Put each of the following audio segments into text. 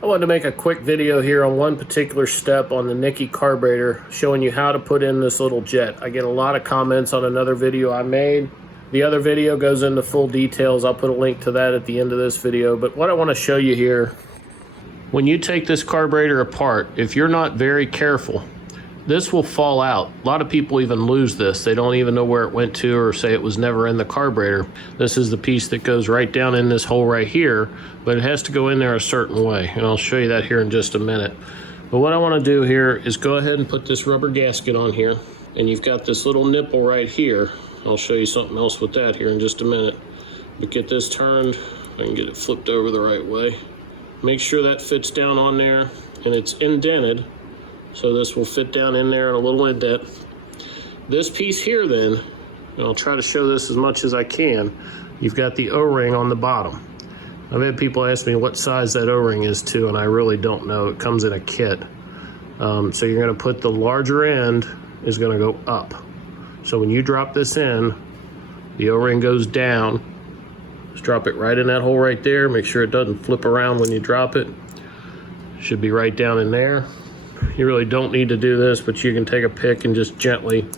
I wanted to make a quick video here on one particular step on the Nikki Carburetor, showing you how to put in this little jet. I get a lot of comments on another video I made. The other video goes into full details. I'll put a link to that at the end of this video. But what I want to show you here, when you take this carburetor apart, if you're not very careful, this will fall out. A lot of people even lose this. They don't even know where it went to, or say it was never in the carburetor. This is the piece that goes right down in this hole right here, but it has to go in there a certain way, and I'll show you that here in just a minute. But what I want to do here is go ahead and put this rubber gasket on here, and you've got this little nipple right here. I'll show you something else with that here in just a minute. But get this turned, I can get it flipped over the right way. Make sure that fits down on there, and it's indented. So this will fit down in there in a little indent. This piece here then, and I'll try to show this as much as I can, you've got the O-ring on the bottom. I've had people ask me what size that O-ring is too, and I really don't know. It comes in a kit. So you're gonna put the larger end is gonna go up. So when you drop this in, the O-ring goes down. Just drop it right in that hole right there. Make sure it doesn't flip around when you drop it. Should be right down in there. You really don't need to do this, but you can take a pick and just gently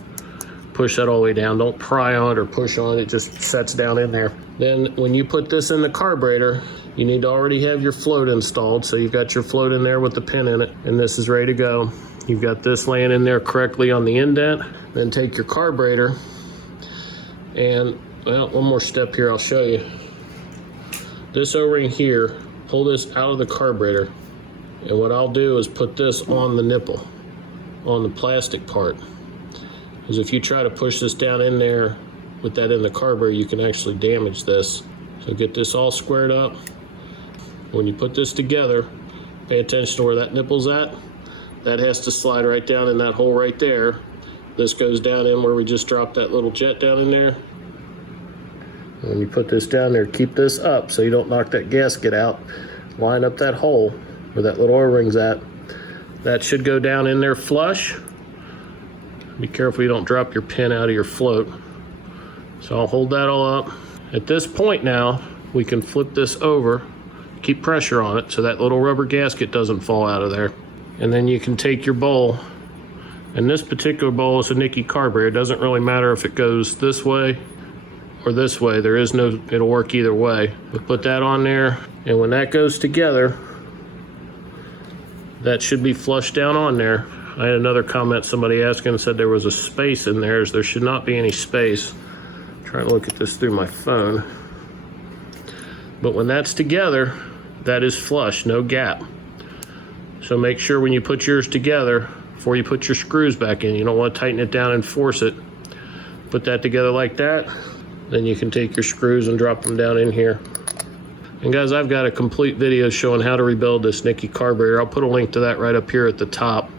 push that all the way down. Don't pry on it or push on it, just sets down in there. Then when you put this in the carburetor, you need to already have your float installed. So you've got your float in there with the pin in it, and this is ready to go. You've got this laying in there correctly on the indent. Then take your carburetor and, well, one more step here I'll show you. This O-ring here, pull this out of the carburetor. And what I'll do is put this on the nipple, on the plastic part. Because if you try to push this down in there with that in the carburetor, you can actually damage this. So get this all squared up. When you put this together, pay attention to where that nipple's at. That has to slide right down in that hole right there. This goes down in where we just dropped that little jet down in there. And when you put this down there, keep this up so you don't knock that gasket out. Line up that hole where that little O-ring's at. That should go down in there flush. Be careful you don't drop your pin out of your float. So I'll hold that all up. At this point now, we can flip this over, keep pressure on it so that little rubber gasket doesn't fall out of there. And then you can take your bowl, and this particular bowl is a Nikki Carburetor. It doesn't really matter if it goes this way or this way. There is no, it'll work either way. We'll put that on there, and when that goes together, that should be flushed down on there. I had another comment, somebody asking and said there was a space in there. There should not be any space. I'm trying to look at this through my phone. But when that's together, that is flush, no gap. So make sure when you put yours together, before you put your screws back in, you don't want to tighten it down and force it. Put that together like that, then you can take your screws and drop them down in here. And guys, I've got a complete video showing how to rebuild this Nikki Carburetor. I'll put a link to that right up here at the top.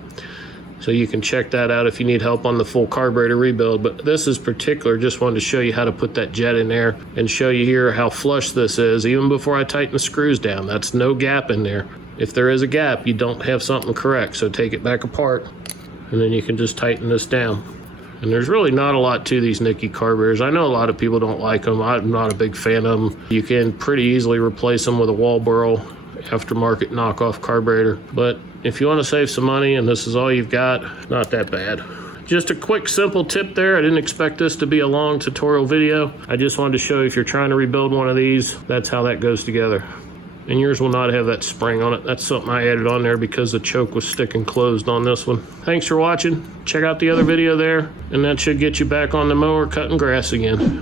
So you can check that out if you need help on the full carburetor rebuild. But this is particular, just wanted to show you how to put that jet in there and show you here how flush this is, even before I tighten the screws down. That's no gap in there. If there is a gap, you don't have something correct. So take it back apart, and then you can just tighten this down. And there's really not a lot to these Nikki carburetors. I know a lot of people don't like them. I'm not a big fan of them. You can pretty easily replace them with a Walboro aftermarket knockoff carburetor. But if you want to save some money and this is all you've got, not that bad. Just a quick, simple tip there. I didn't expect this to be a long tutorial video. I just wanted to show you if you're trying to rebuild one of these, that's how that goes together. And yours will not have that spring on it. That's something I added on there because the choke was sticking closed on this one. Thanks for watching. Check out the other video there, and that should get you back on the mower cutting grass again.